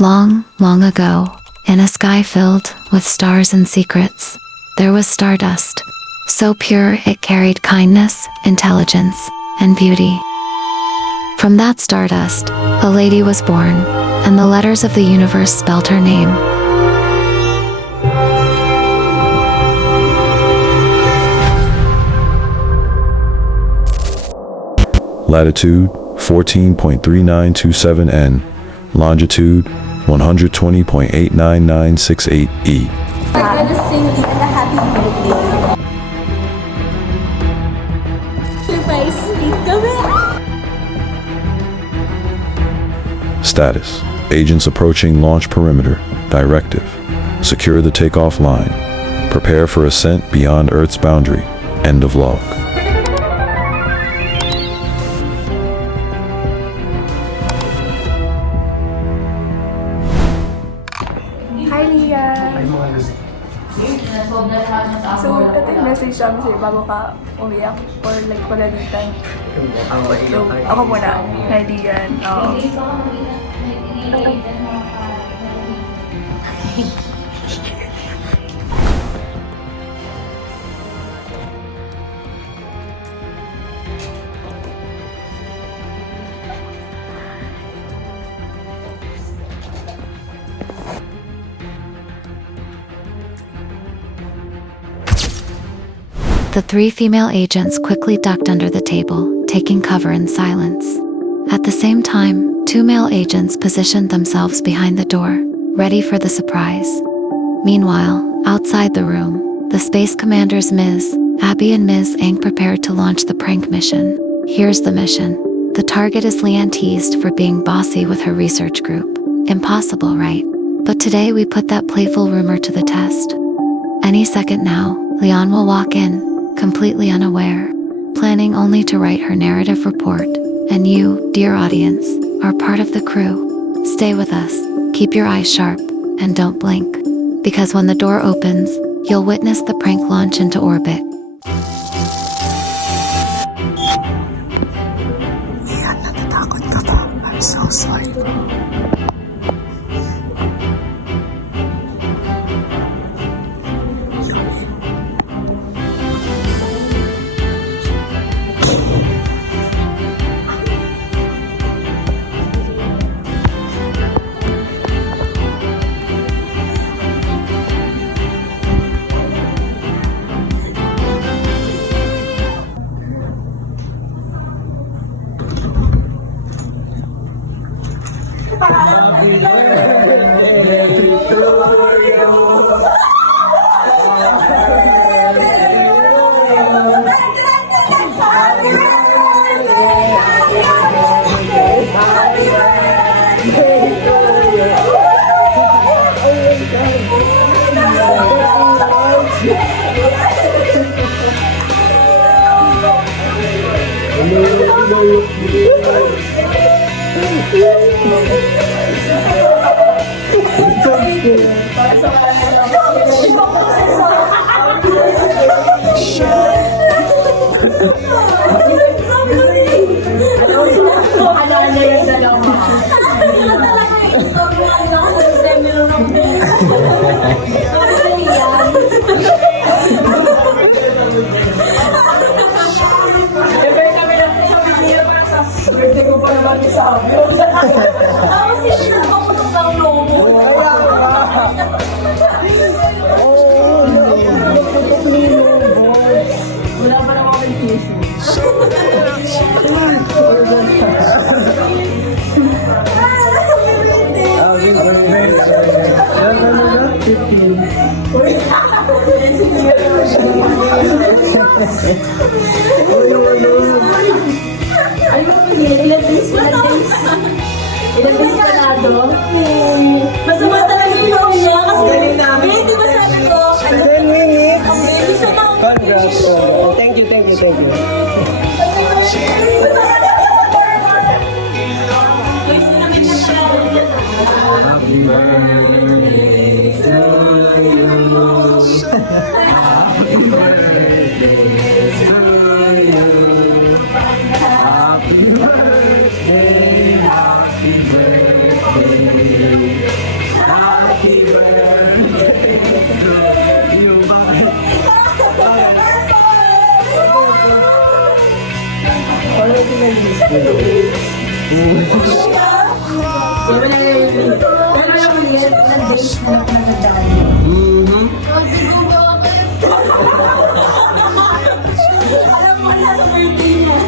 Long, long ago, in a sky filled with stars and secrets, there was stardust, so pure it carried kindness, intelligence, and beauty. From that stardust, a lady was born, and the letters of the universe spelled her name. Latitude 14.3927 N, longitude 120.89968 E. I'm gonna sing you a happy birthday. Surprise meet kami. Status: Agents approaching launch perimeter. Directive: Secure the takeoff line. Prepare for ascent beyond Earth's boundary. End of log. Hi, Lian! So, ito yung message namin sa'yo bago ka umiyak or like pagalitan. So, ako muna. Hi, Lian. The three female agents quickly ducked under the table, taking cover in silence. At the same time, two male agents positioned themselves behind the door, ready for the surprise. Meanwhile, outside the room, the space commanders Ms. Abby and Ms. Ang prepared to launch the prank mission. Here's the mission. The target is Lian teased for being bossy with her research group. Impossible, right? But today we put that playful rumor to the test. Any second now, Lian will walk in, completely unaware, planning only to write her narrative report. And you, dear audience, are part of the crew. Stay with us, keep your eyes sharp, and don't blink. Because when the door opens, you'll witness the prank launch into orbit. Iyan, natatakot ka ba? I'm so sorry, bro. Ilang beses panado? Masama talaga yung loob niya kasi di ba sabi ko, ang baby siya na. Congrats. Thank you. Happy birthday to you. Happy birthday to you. Happy birthday, happy birthday. Pero yung yan, ang days na nagdadaan. Alam mo na sa birthday niya.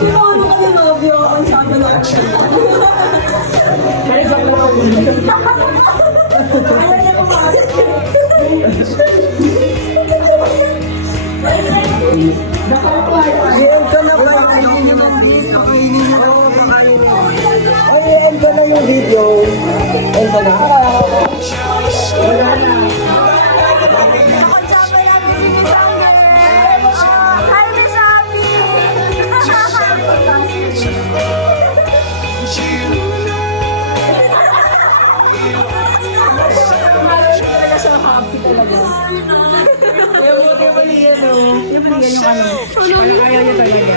Ano ka na nobyo? Ang sabi na. Ayaw na pumasok. I-end ko na ba? Kainin nyo ng video. Kainin nyo na. Ay, i-end ko na yung video. End ko na. Wala na. Hi, Miss Talaga siya happy talaga. Yung parang ayaw niya talaga.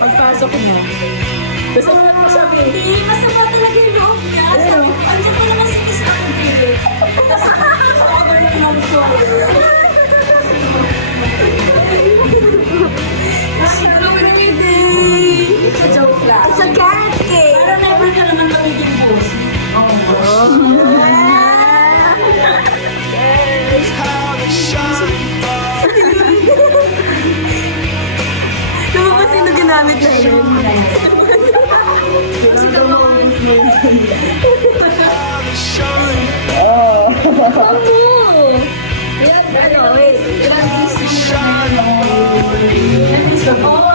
Pagpasok niya. Gusto mo naman sabi. Hindi, masama talaga yung loob niya. Andiyan pa naman si Miss Ako Baby. Ako na lang gusto ko. Ano mo na meeting? Joke lang. It's a carrot cake. Pero never ka naman magiging boss. Naman kasi na ginamit na yun. Kasi daw Yan, ano, wait. Ilang piece na